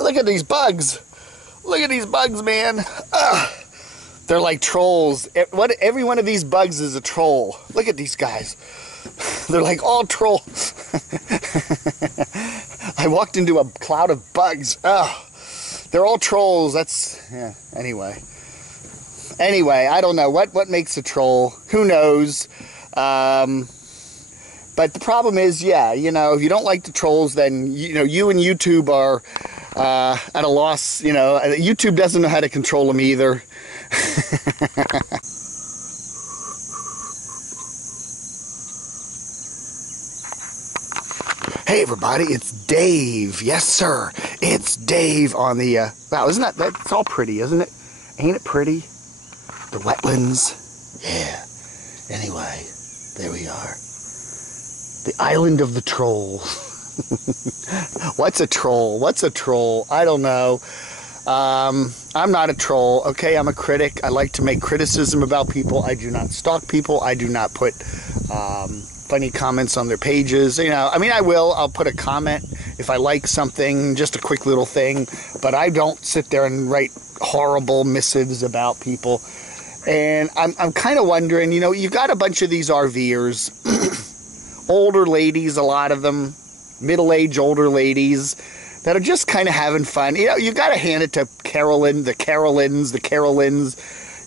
Look at these bugs. Look at these bugs, man. They're like trolls. Every one of these bugs is a troll. Look at these guys. They're like all troll. I walked into a cloud of bugs. They're all trolls. Yeah, anyway. Anyway, I don't know. What makes a troll? Who knows? But the problem is, yeah, you know, if you don't like the trolls, then, you know, you and YouTube are at a loss. You know, YouTube doesn't know how to control them either. Hey everybody, it's Dave. Yes sir, it's Dave on the, wow, isn't that's all pretty, isn't it? Ain't it pretty? The wetlands. Yeah. Anyway, there we are. The island of the troll. What's a troll? What's a troll? I don't know. I'm not a troll, okay? I'm a critic. I like to make criticism about people. I do not stalk people. I do not put funny comments on their pages. You know, I mean, I'll put a comment if I like something, just a quick little thing, but I don't sit there and write horrible missives about people. And I'm kind of wondering, you know, you got a bunch of these RVers, older ladies, a lot of them, middle-aged older ladies, that are just kind of having fun. You know, you got to hand it to Carolyn, the Carolyns.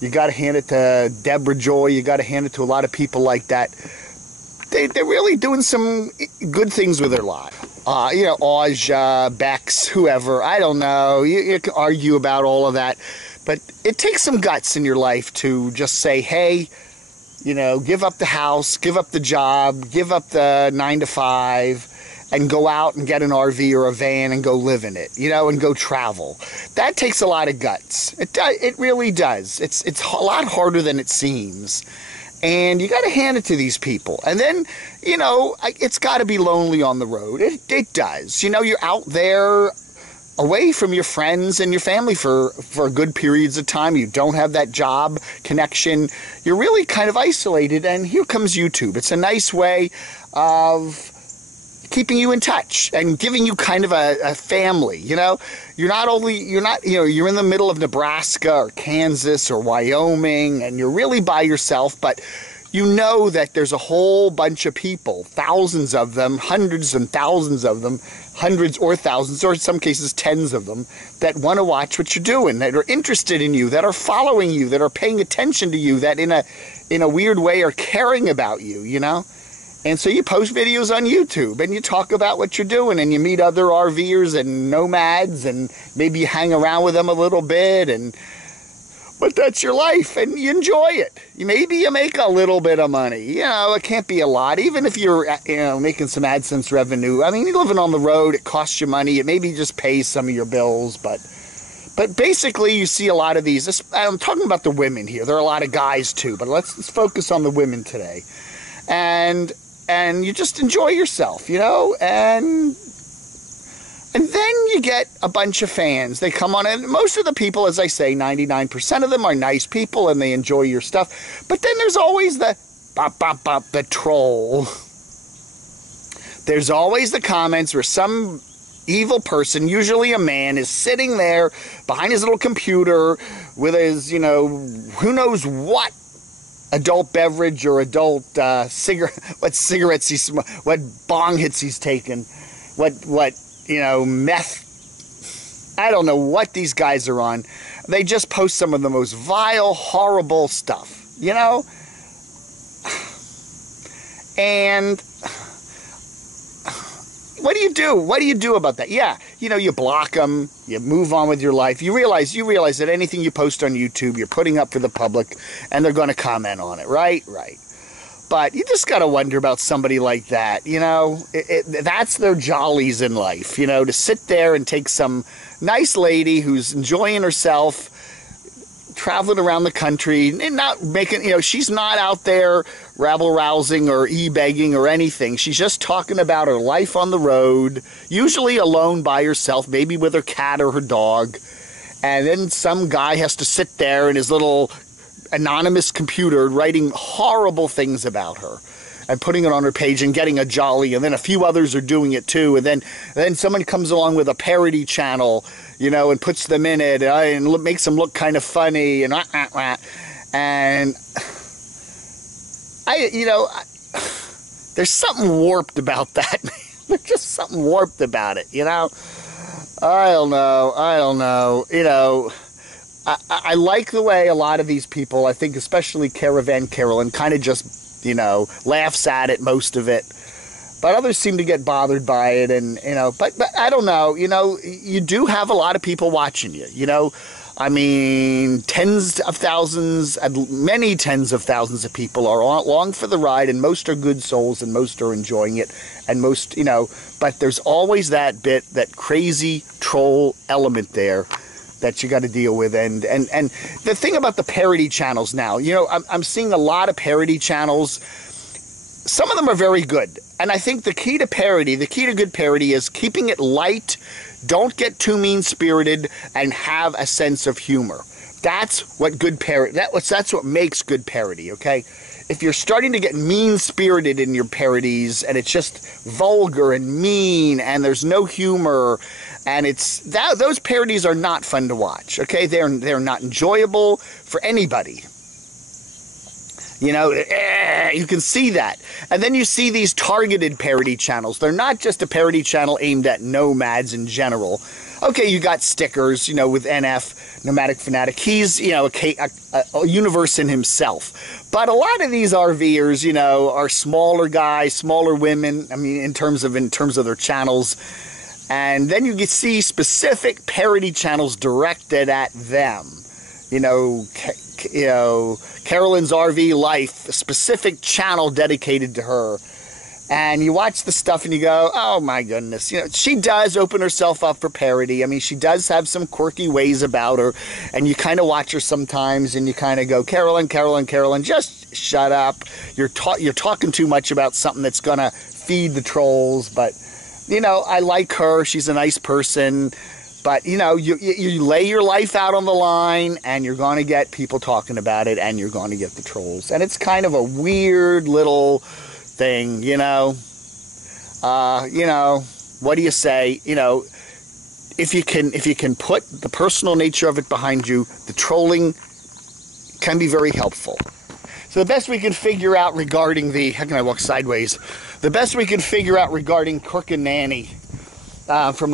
You got to hand it to Deborah Joy. You got to hand it to a lot of people like that. They're really doing some good things with their life. You know, Aja, Bex, whoever, I don't know. You can argue about all of that. But it takes some guts in your life to just say, hey, you know, give up the house, give up the job, give up the 9 to 5, and go out and get an RV or a van and go live in it, you know, and go travel. That takes a lot of guts. It really does. It's a lot harder than it seems. And you got to hand it to these people. And then, you know, it's got to be lonely on the road. It does. You know, you're out there away from your friends and your family for good periods of time. You don't have that job connection. You're really kind of isolated. And here comes YouTube. It's a nice way of keeping you in touch and giving you kind of a family. You know, you're in the middle of Nebraska or Kansas or Wyoming, and you're really by yourself, but you know that there's a whole bunch of people, thousands of them, hundreds and thousands of them, hundreds or thousands, or in some cases tens of them, that want to watch what you're doing, that are interested in you, that are following you, that are paying attention to you, that in a weird way are caring about you, you know? And so you post videos on YouTube, and you talk about what you're doing, and you meet other RVers and nomads, and maybe you hang around with them a little bit, but that's your life, and you enjoy it. Maybe you make a little bit of money. You know, it can't be a lot, even if you're, you know, making some AdSense revenue. I mean, you're living on the road, it costs you money, it maybe just pays some of your bills, but basically you see a lot of these. I'm talking about the women here. There are a lot of guys too, but let's focus on the women today. And you just enjoy yourself, you know, and then you get a bunch of fans. They come on, and most of the people, as I say, 99% of them are nice people, and they enjoy your stuff. But then there's always the troll. There's always the comments where some evil person, usually a man, is sitting there behind his little computer with his, you know, who knows what adult beverage or adult what cigarettes he smokes, what bong hits he's taken, what you know, meth. I don't know what these guys are on. They just post some of the most vile, horrible stuff, you know? And what do you do? What do you do about that? Yeah, you know, you block them, you move on with your life. You realize that anything you post on YouTube, you're putting up for the public, and they're going to comment on it, right? Right. But you just got to wonder about somebody like that, you know? That's their jollies in life, you know, to sit there and take some nice lady who's enjoying herself, traveling around the country, and not making, you know, she's not out there rabble-rousing or e-begging or anything. She's just talking about her life on the road, usually alone by herself, maybe with her cat or her dog. And then some guy has to sit there in his little anonymous computer writing horrible things about her. and putting it on her page and getting a jolly, and then a few others are doing it too, and then someone comes along with a parody channel, you know, and puts them in it, and makes them look kind of funny, and there's something warped about that. There's just something warped about it, you know. I don't know, you know. I like the way a lot of these people, I think especially Caravan Carolyn, kind of just, you know, laughs at it, most of it. But others seem to get bothered by it, and, you know, but I don't know, you know, you do have a lot of people watching you, you know. I mean, tens of thousands, many tens of thousands of people are along for the ride, and most are good souls, and most are enjoying it, and most, you know, but there's always that that crazy troll element there that you got to deal with. And the thing about the parody channels now, you know, I'm seeing a lot of parody channels. Some of them are very good. And I think the key to parody, the key to good parody is keeping it light, don't get too mean-spirited, and have a sense of humor. That's what good parody, that's what makes good parody, okay? If you're starting to get mean-spirited in your parodies, and it's just vulgar and mean, and there's no humor, and those parodies are not fun to watch, okay? They're not enjoyable for anybody. You know, you can see that. And then you see these targeted parody channels. They're not just a parody channel aimed at nomads in general. Okay, you got Stickers, you know, with NF, Nomadic Fanatic. He's, you know, a universe in himself. But a lot of these RVers, you know, are smaller guys, smaller women, I mean, in terms of their channels. And then you can see specific parody channels directed at them. You know, Carolyn's RV Life, a specific channel dedicated to her. And you watch the stuff and you go, oh my goodness. You know, she does open herself up for parody. I mean, she does have some quirky ways about her. And you kind of watch her sometimes and you kind of go, Carolyn, just shut up. You're talking too much about something that's going to feed the trolls. But, you know, I like her. She's a nice person. But, you know, you lay your life out on the line, and you're going to get people talking about it, and you're going to get the trolls. And it's kind of a weird little thing, you know. You know, what do you say? You know, if you can put the personal nature of it behind you, the trolling can be very helpful. So the best we can figure out regarding how can I walk sideways? The best we can figure out regarding Crooked Nanny from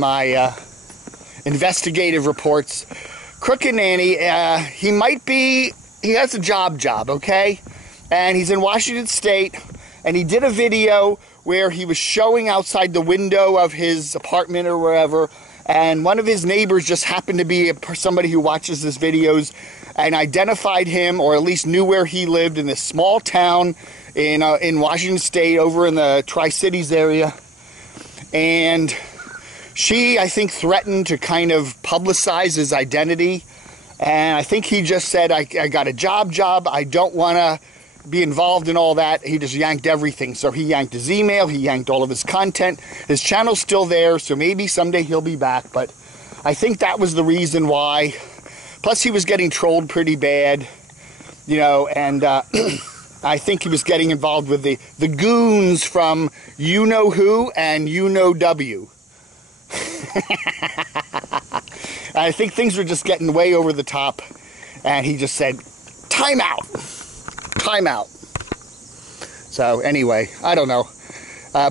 my investigative reports. Crooked Nanny, he has a job, okay? And he's in Washington State, and he did a video where he was showing outside the window of his apartment or wherever, and one of his neighbors just happened to be somebody who watches his videos and identified him, or at least knew where he lived in this small town in Washington State over in the Tri-Cities area. And she, I think, threatened to kind of publicize his identity. And I think he just said, I got a job. I don't want to be involved in all that. He just yanked everything. So he yanked his email. He yanked all of his content. His channel's still there, so maybe someday he'll be back. But I think that was the reason why. Plus, he was getting trolled pretty bad, you know, and I think he was getting involved with the goons from You-Know-Who and You-Know-W. I think things were just getting way over the top, and he just said, time out. So anyway, I don't know.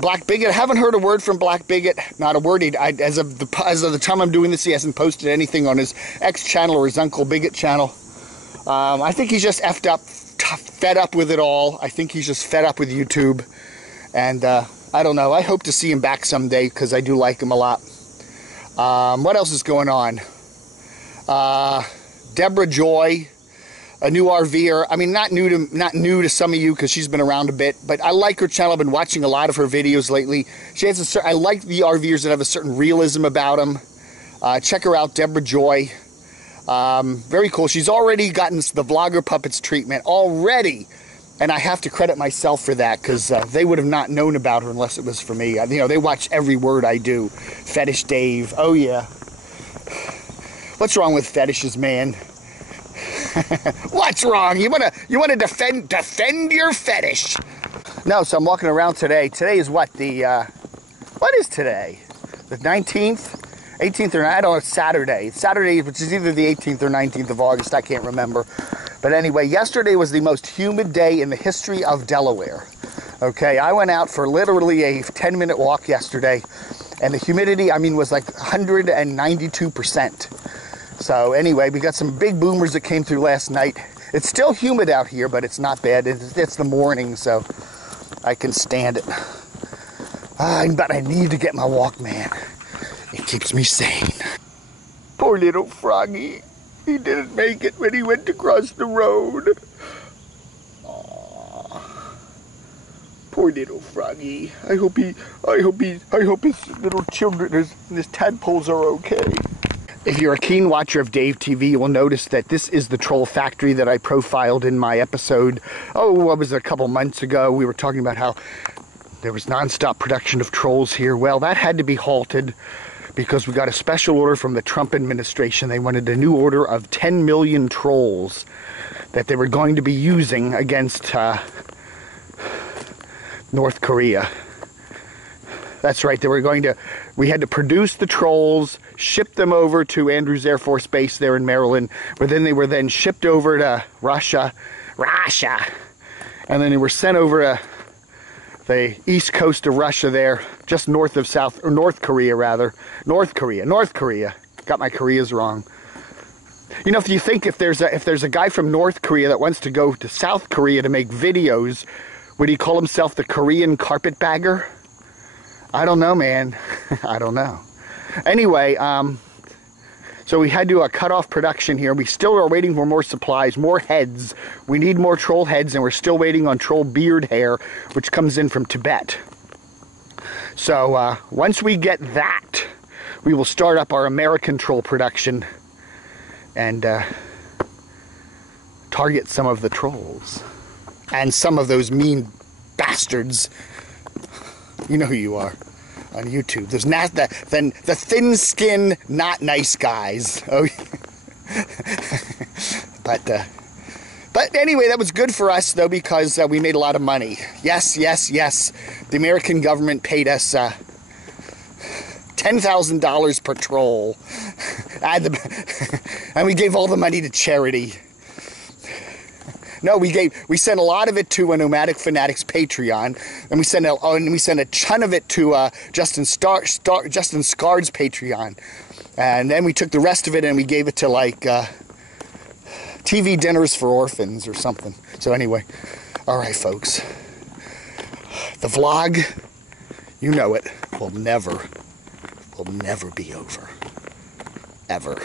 Black Bigot, I haven't heard a word from Black Bigot. Not a word. As of the time I'm doing this, he hasn't posted anything on his X channel or his Uncle Bigot channel. I think he's just fed up with it all. I think he's just fed up with YouTube. And I don't know. I hope to see him back someday, because I do like him a lot. What else is going on? Deborah Joy, a new RVer. I mean, not new to some of you, because she's been around a bit, but I like her channel. I've been watching a lot of her videos lately. She has I like the RVers that have a certain realism about them. Check her out, Deborah Joy. Very cool. She's already gotten the Vlogger Puppets treatment already, and I have to credit myself for that, because they would have not known about her unless it was for me. You know, they watch every word I do. Fetish Dave. Oh yeah. What's wrong with fetishes, man? What's wrong? You wanna defend your fetish? No, so I'm walking around today. Today is what, what is today? The 19th? 18th or I don't know, it's Saturday. It's Saturday, which is either the 18th or 19th of August, I can't remember. But anyway, yesterday was the most humid day in the history of Delaware. Okay, I went out for literally a 10-minute walk yesterday, and the humidity, I mean, was like 192%. So anyway, we got some big boomers that came through last night. It's still humid out here, but it's not bad. It's the morning, so I can stand it. But I need to get my Walkman. It keeps me sane. Poor little Froggy. He didn't make it when he went to cross the road. Aww. Poor little Froggy. I hope his little children, his tadpoles are okay. If you're a keen watcher of Dave TV, you will notice that this is the troll factory that I profiled in my episode. Oh, what was it, a couple months ago? We were talking about how there was nonstop production of trolls here. Well, that had to be halted because we got a special order from the Trump administration. They wanted a new order of 10 million trolls that they were going to be using against North Korea. That's right, we had to produce the trolls, ship them over to Andrews Air Force Base there in Maryland, where then they were then shipped over to Russia, and then they were sent over to the east coast of Russia there, just north of North Korea. Got my Koreas wrong. You know, if you think if there's a guy from North Korea that wants to go to South Korea to make videos, would he call himself the Korean carpetbagger? I don't know, man. I don't know. Anyway, so we had to cut off production here. We still are waiting for more supplies, more heads. We need more troll heads, and we're still waiting on troll beard hair, which comes in from Tibet. So once we get that, we will start up our American troll production and target some of the trolls. And some of those mean bastards. You know who you are on YouTube. There's not the thin-skinned, not nice guys. Oh, but anyway, that was good for us though, because we made a lot of money. Yes. The American government paid us $10,000 per troll, and we gave all the money to charity. No, we sent a lot of it to a Nomadic Fanatics Patreon, and we sent a ton of it to Justin Scard's Patreon, and then we took the rest of it and we gave it to like TV dinners for orphans or something. So anyway, all right, folks, the vlog, you know it, will never be over, ever.